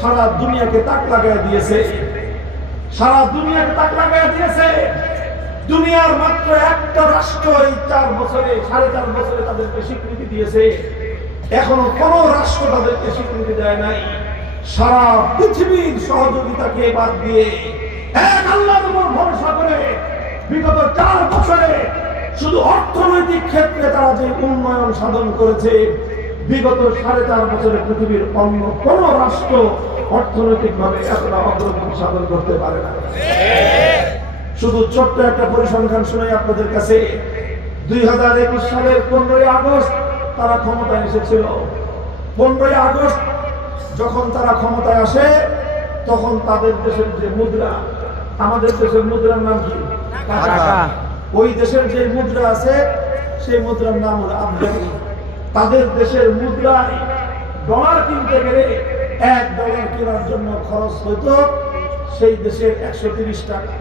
সারা দুনিয়াকে তাক লাগাই দিয়েছে, সারা দুনিয়াকে তাক লাগাই দিয়েছে। দুনিয়ার মাত্র একটা রাষ্ট্র এই 4 বছরে 4.5 বছরে তাদেরকে স্বীকৃতি দিয়েছে। এখনো কোন রাষ্ট্র তাদেরকে স্বীকৃতি দেয় নাই। সারা পৃথিবীর সহযোগিতাকে বাদ দিয়ে এক আল্লাহর উপর ভরসা করে বিগত 4 বছরে শুধু অর্থনৈতিক ক্ষেত্রে তারা যে উন্নয়ন সাধন করেছে, বিগত 4.5 বছরে পৃথিবীর অন্য কোন রাষ্ট্র অর্থনৈতিকভাবে এতটা অগ্রগতি সাধন করতে পারে না। শুধু ছোট্ট একটা পরিসংখ্যান শুনে আপনাদের কাছে, 2021 সালের 15ই আগস্ট তারা ক্ষমতায় এসেছিল। 15ই আগস্ট যখন তারা ক্ষমতায় আসে, তখন তাদের দেশের যে মুদ্রা, আমাদের দেশের মুদ্রার নাম কি? টাকা। ওই দেশের যে মুদ্রা আছে সেই মুদ্রার নাম হলো আফগানি। তাদের দেশের মুদ্রায় ডলার কিনতে গেলে $1 কেনার জন্য খরচ হইতো সেই দেশের 130 টাকা,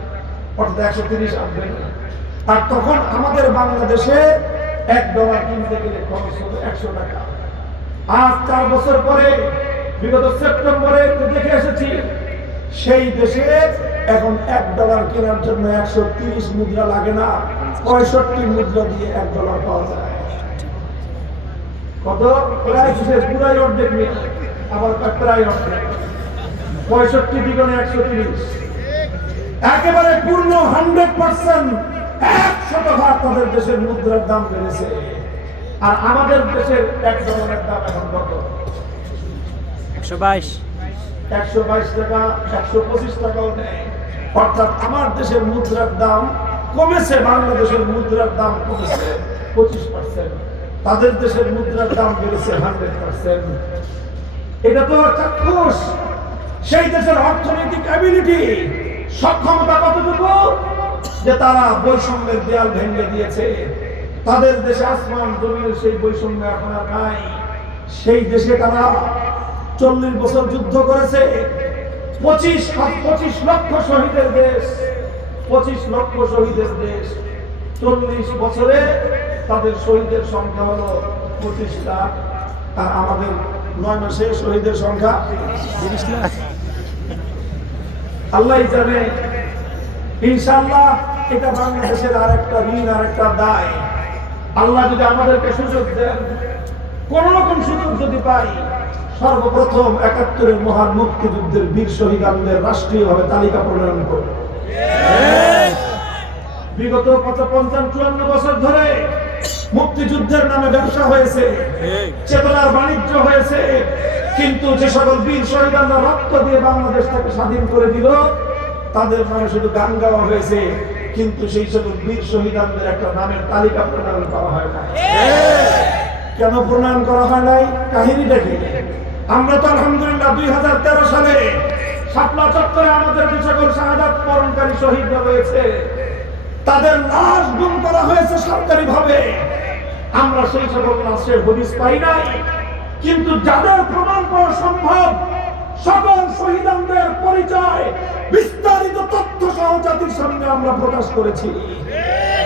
অর্থাৎ 130 আফগানি। আর তখন আমাদের বাংলাদেশে $1 কিনতে গেলে খরচ হতো 100 টাকা। আজ 4 বছর পরে বিগত সেপ্টেম্বরে দেখে এসেছি, সেই দেশে এখন $1 কেনার জন্য 130 মুদ্রা লাগে না, 65 মুদ্রা দিয়ে $1 পাওয়া যায়। কত? প্রায় পুরাই অর্ধেক নিয়ে, আবার প্রায় অর্ধেক। 65 দ্বিগুণে 130, একেবারে পূর্ণ 100%, 100% তাদের দেশের মুদ্রার দাম বেড়েছে। আর আমাদের দেশের $1 দাম এখন কত? 122 টাকা, 125 টাকাও নেই। অর্থাৎ আমার দেশের মুদ্রার দাম কমেছে, বাংলাদেশের মুদ্রার দাম কমেছে 25%, তাদের দেশের মুদ্রার দাম বেড়েছে 100%। এটা তো চাক্ষুষ সেই দেশের অর্থনৈতিক অ্যাবিলিটি, সক্ষমতা কতটুকু যে তারা বৈষম্যের দেয়াল ভেঙে দিয়েছে। তাদের দেশে আসমান জমিনের সেই বৈষম্য এখন আর নাই। সেই দেশে তারা 40 বছর যুদ্ধ করেছে, 25 লক্ষ শহীদের দেশ, 25 লক্ষ শহীদের দেশ। 40 বছরে তাদের শহীদের সংখ্যা হলো 25 লাখ, আর আমাদের 9 মাসে শহীদের সংখ্যা 30 লাখ। আল্লাহ জানে। ইনশাআল্লাহ এটা বাংলাদেশের আরেকটা ঋণ, আরেকটা দায়। আল্লাহ যদি আমাদেরকে সুযোগ দেন, কোন রকম সুযোগ যদি পাই, সর্বপ্রথম 71-এর মহান মুক্তিযুদ্ধের বীর শহীদদের রাষ্ট্রীয়ভাবে তালিকা প্রণয়ন করব। বিগত 55-54 বছর ধরে মুক্তিযুদ্ধের নামে ব্যবসা হয়েছে, চেতনার বাণিজ্য হয়েছে, কিন্তু যে সকল বীর শহীদরা রক্ত দিয়ে বাংলাদেশটাকে স্বাধীন করে দিল, তাদের নামে শুধু গান গাওয়া হয়েছে, কিন্তু সেই সকল বীর শহীদদের একটা নামের তালিকা প্রণয়ন করা হয় না। কেন প্রণয়ন করা হয় নাই? কাহিনী দেখে আমরা তো আলহামদুলিল্লাহ 2013 সালে শাপলা চত্বরে আমাদের যে সকল শাহাদাত বরণকারী শহীদরা রয়েছে, তাদের লাশ গুম করা হয়েছে সরকারিভাবে। আমরা সেই সকল লাশের হদিস পাই নাই, কিন্তু যাদের প্রমাণ করা সম্ভব, সকল শহীদদের পরিচয় বিস্তারিত তথ্য সহ জাতির সামনে আমরা প্রকাশ করেছি।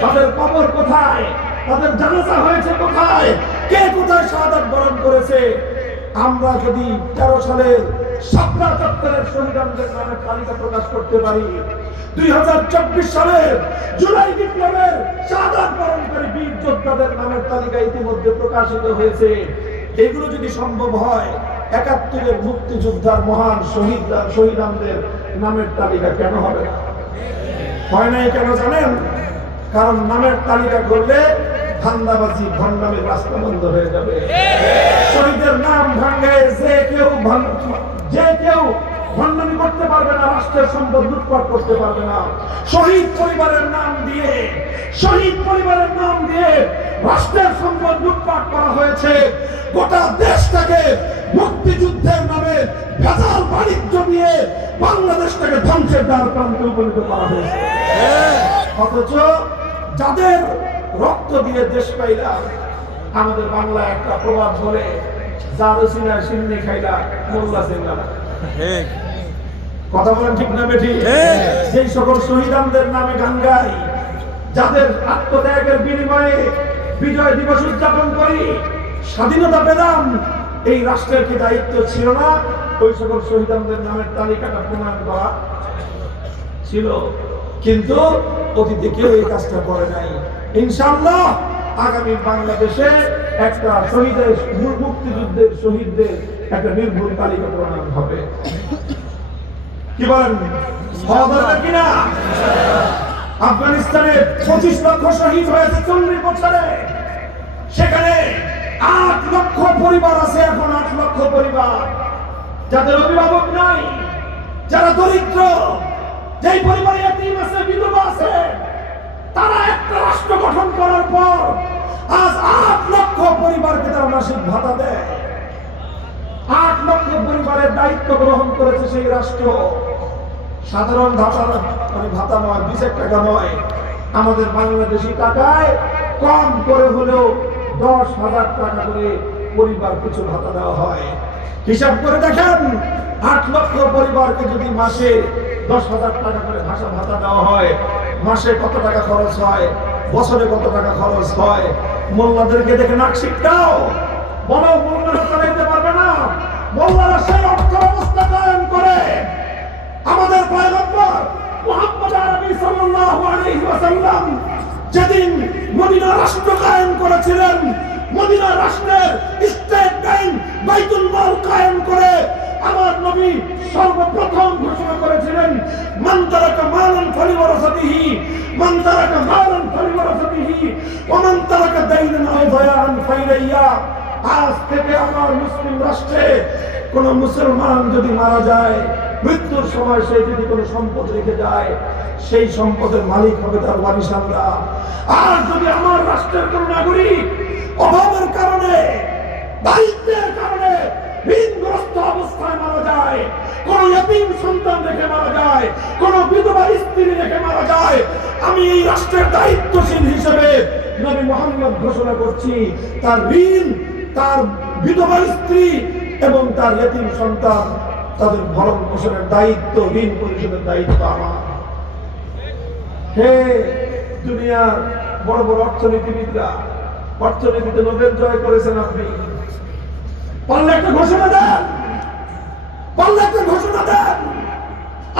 তাদের কবর কোথায়, তাদের জানাজা হয়েছে কোথায়, কে কোথায় শাহাদাত বরণ করেছে। আমরা যদি 13 সালের শাপলা চত্বরের শহীদদের নামে তালিকা প্রকাশ করতে পারি, 2024 সালের জুলাই বিপ্লবের শাহাদাত বরণকারী বীর যোদ্ধাদের নামের তালিকা ইতিমধ্যে প্রকাশিত হয়েছে। এগুলো যদি সম্ভব হয়, 71-এর মুক্তিযোদ্ধার মহান শহীদদের নামের তালিকা কেন হবে না? হয় নাই কেন জানেন? কারণ নামের তালিকা করলে ধান্দাবাজি, ভণ্ডামির রাস্তা বন্ধ হয়ে যাবে। শহীদের নাম ভাঙে যে কেউ ভণ্ডামি করতে পারবে না, রাষ্ট্রের সম্পদ লুটপাট করতে পারবে না। শহীদ পরিবারের নাম দিয়ে রাষ্ট্রের সম্পদ লুটপাট করা হয়েছে। গোটা দেশটাকে মুক্তিযুদ্ধের নামে ভেজাল বাণিজ্য দিয়ে বাংলাদেশটাকে ধ্বংসের দ্বার প্রান্তে উপনীত করা হয়েছে। অথচ যাদের রক্ত দিয়ে দেশ পাইলা, আমাদের বাংলা একটা প্রবাদ বলে, যার সিনা সিন্নি খাইলা মোল্লা সিন্না। কথা বলেন ঠিক না বেঠি? সেই সকল শহীদদের নামে গান গাই, যাদের আত্মত্যাগের বিনিময়ে বিজয় দিবস উদযাপন করি, স্বাধীনতা পেলাম, এই রাষ্ট্রের কি দায়িত্ব ছিল না ওই সকল শহীদদের নামের তালিকাটা প্রমাণ করা ছিল, কিন্তু অতীতে কেউ এই কাজটা করে নাই। ইনশাআল্লাহ আগামী বাংলাদেশে একটা শহীদের মুক্তিযুদ্ধের শহীদদের একটা নির্ভুল তালিকা প্রণয়ন হবে। কি বলেন, হওয়া দরকার কিনা? আফগানিস্তানে 25 লক্ষ শহীদ হয়েছে 40 বছরে, সেখানে 8 লক্ষ পরিবার আছে, এখন 8 লক্ষ পরিবার যাদের অভিভাবক নাই, যারা দরিদ্র, যেই পরিবারে এতিম আছে, বিধবা আছে, তারা একটা রাষ্ট্র গঠন করার পর আজ 8 লক্ষ পরিবারকে তারা মাসিক ভাতা দেয়। 8 লক্ষ পরিবারের দায়িত্ব গ্রহণ করেছে সেই রাষ্ট্র। সাধারণ ভাতা নয়, 20 টাকা নয়, আমাদের বাংলাদেশি টাকায় কম করে হলেও 10,000 টাকা করে পরিবার কিছু ভাতা দেওয়া হয়। হিসাব করে দেখেন, 8 লক্ষ পরিবারকে যদি মাসে 10,000 টাকা করে ভাতা দেওয়া হয়, মাসে কত টাকা খরচ হয়, বছরে কত টাকা খরচ হয়? মোল্লাদেরকে দেখে নাক শিক্ষাও বলো, মোল্লারা চালাইতে পারবে না। মোল্লারা সেই অর্থ ব্যবস্থা কায়েম করে আমাদের পয়গম্বর মুহাম্মদ আরবি সাল্লাল্লাহু আলাইহি ওয়াসাল্লাম যেদিন মদিনা রাষ্ট্র কায়েম করেছিলেন, মদিনা রাষ্ট্রের স্টেট ব্যাংক বাইতুল মাল কায়েম করে আমার নবী সর্বপ্রথম ঘোষণা করেছিলেন, মান তারাকা মালান ফালিওয়ারাসাতিহি, মান তারাকা মালান ফালিওয়ারাসাতিহি, ওয়া মান তারাকা দাইনান আও দায়ান ফাইলাইয়া। আজ থেকে আমার মুসলিম রাষ্ট্রে কোন মুসলমান যদি মারা যায়, মৃত্যুর সময় সে যদি কোনো সম্পদ রেখে যায়, সেই সম্পদের মালিক হবে তার ওয়ারিসানরা। আর যদি আমার রাষ্ট্রের কোন নাগরিক অভাবের কারণে, দারিদ্র্যের কারণে ঋণগ্রস্ত অবস্থায় মারা যায়, কোন ইতিম সন্তান রেখে মারা যায়, কোন বিধবা স্ত্রী রেখে মারা যায়, আমি এই রাষ্ট্রের দায়িত্বশীল হিসেবে নবী মুহাম্মদ ঘোষণা করছি, তার ঋণ, তার বিধবা স্ত্রী এবং তার ইতিম সন্তান, তাদের ভরণ পোষণের দায়িত্ব, ঋণ পরিশোধের দায়িত্ব আমার। হে দুনিয়ার বড় বড় অর্থনীতিবিদরা, অর্থনীতিতে নোবেল জয় করেছেন আপনি, পারলে একটা ঘোষণা দেন, পারলে একটা ঘোষণা দেন।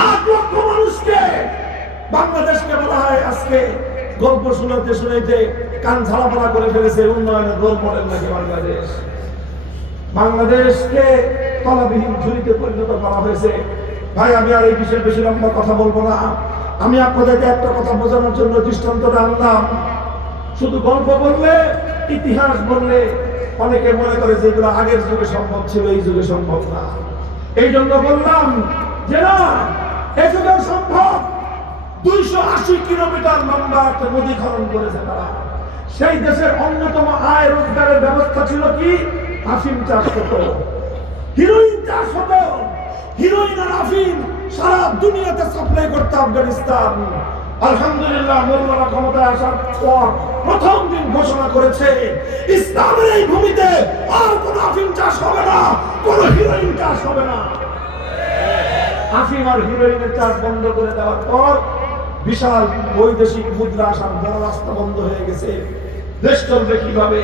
8 লক্ষ মানুষকে, বাংলাদেশকে বলা হয় আজকে গল্প শোনাতে শোনাইতে কান ঝালাপালা করে ফেলেছে, উন্নয়নের রোল মডেল নাকি বাংলাদেশ। বাংলাদেশকে তলাবিহীন ঝুড়িতে পরিণত করা হয়েছে। ভাই, আমি আর এই বিষয়ে বেশি লম্বা কথা বলবো না। আমি আপনাদেরকে একটা কথা বোঝানোর জন্য দৃষ্টান্তটা আনলাম। শুধু গল্প বললে, ইতিহাস বললে অনেকে মনে করে যে এগুলো আগের যুগে সম্ভব ছিল, এই যুগে সম্ভব না। এই জন্য বললাম যে না, এই যুগে সম্ভব। 280 কিলোমিটার লম্বা একটা নদী খনন করেছে তারা। সেই দেশের অন্যতম আয় রোজগারের ব্যবস্থা ছিল কি? আফিম চাষ হতো, হিরোইন চাষ হতো। হিরোইন আর আফিম সারা দুনিয়াতে সাপ্লাই করতে আফগানিস্তান। আলহামদুলিল্লাহ, মোল্লারা ক্ষমতায় আসার পর প্রথম দিন ঘোষণা করেছে, ইসলামের এই ভূমিতে আর কোন আফিম চাষ হবে না, কোন হিরোইন চাষ হবে না। আফিম আর হিরোইনের চাষ বন্ধ করে দেওয়ার পর বিশাল বৈদেশিক মুদ্রা আসার বড় রাস্তা বন্ধ হয়ে গেছে। দেশ চলবে কিভাবে?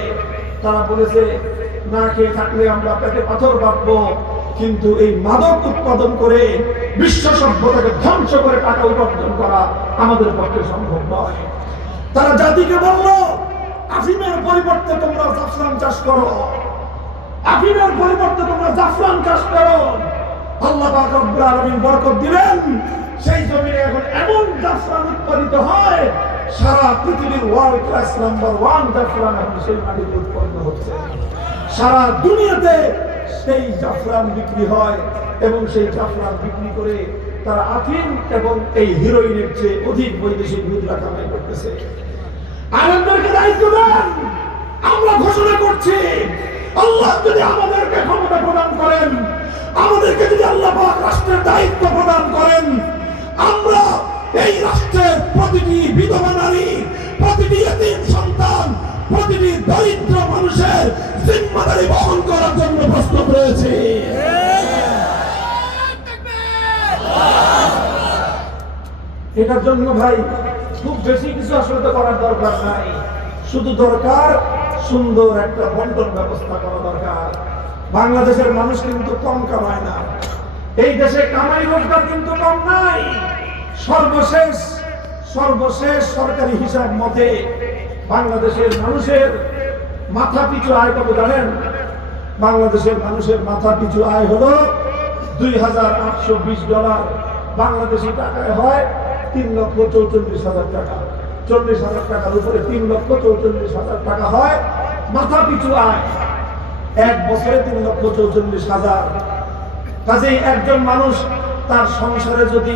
তারা বলেছে, না খেয়ে থাকলে আমরা পেটে পাথর বাঁধবো, কিন্তু এই মাদক উৎপাদন করে বিশ্ব সভ্যতাকে ধ্বংস করে টাকা উপার্জন করা আমাদের পক্ষে সম্ভব নয়। তারা জাতিকে বলল, আফিমের পরিবর্তে তোমরা জাফরান চাষ করো, আফিমের পরিবর্তে তোমরা জাফরান চাষ করো। আল্লাহ পাক রব্বুল আলামিন বরকত দিলেন, সেই জমিনে এখন এমন জাফরান উৎপাদিত হয়, সারা পৃথিবীর ওয়ার্ল্ড ক্লাস নাম্বার 1 জাফরান এখন সেই মাটিতে উৎপন্ন হচ্ছে। সারা দুনিয়াতে সেই জাফরান বিক্রি হয় এবং সেই জাফরান বিক্রি করে তারা আফিম এবং এই হিরোইনের চেয়ে অধিক বৈদেশিক মুদ্রা কামাই করতেছে। আমাদেরকে দায়িত্ব দেন। আমরা ঘোষণা করছি, আল্লাহ যদি আমাদেরকে ক্ষমতা প্রদান করেন, আমাদেরকে যদি আল্লাহ পাক রাষ্ট্রের দায়িত্ব প্রদান করেন, আমরা এই রাষ্ট্রের প্রতিটি বিধবা নারী, প্রতিটি এতিম সন্তান, প্রতিটি দরিদ্র মানুষের জিম্মাদারি বহন করার জন্য প্রস্তুত রয়েছে। এটার জন্য ভাই খুব বেশি কিছু আসলে তো করার দরকার নাই, শুধু দরকার সুন্দর একটা বন্টন ব্যবস্থা করা দরকার। বাংলাদেশের মানুষ কিন্তু কম কামায় না, এই দেশে কামাই রোজগার কিন্তু কম নাই। সর্বশেষ সরকারি হিসাব মতে বাংলাদেশের মানুষের মাথা পিছু আয় কত জানেন? বাংলাদেশের মানুষের মাথা পিছু আয় হলো $2,820। বাংলাদেশি টাকায় হয় 3,44,000 টাকা। 40,000 টাকার উপরে 3,44,000 টাকা হয় মাথা পিছু আয়। এক বছরে 3,44,000। কাজেই একজন মানুষ তার সংসারে যদি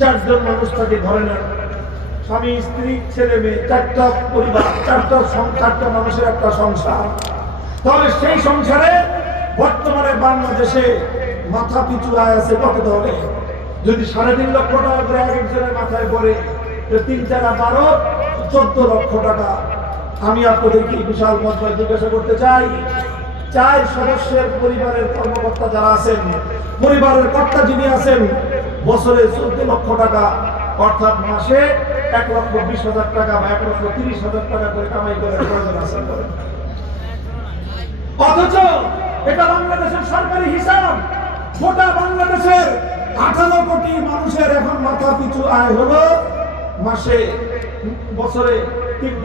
4 জন মানুষ তাকে ধরে নেন, স্বামী স্ত্রী ছেলে মেয়ে, 4টা পরিবার, 4টা মানুষের একটা সংসার, তাহলে সেই সংসারে বর্তমানে বাংলাদেশে মাথা পিছু আয় আছে কত? তাহলে যদি 3.5 লক্ষ টাকা করে এক একজনের মাথায় পড়ে, 3 টাকা 12, 14 লক্ষ টাকা। আমি আপনাদেরকে বিশাল মঞ্চে জিজ্ঞাসা করতে চাই, 4 সদস্যের পরিবারের কর্মকর্তা যারা আছেন, পরিবারের কর্তা যিনি আছেন, বছরে 14 লক্ষ টাকা, অর্থাৎ মাসে 1,20,000 টাকা বা 1,30,000 টাকা করে কামাই করে প্রয়োজন আছেন করেন। অথচ এটা বাংলাদেশের সরকারি হিসাব। গোটা বাংলাদেশের 18 কোটি মানুষের এখন মাথা পিছু আয় হলো বছরে 3 লক্ষ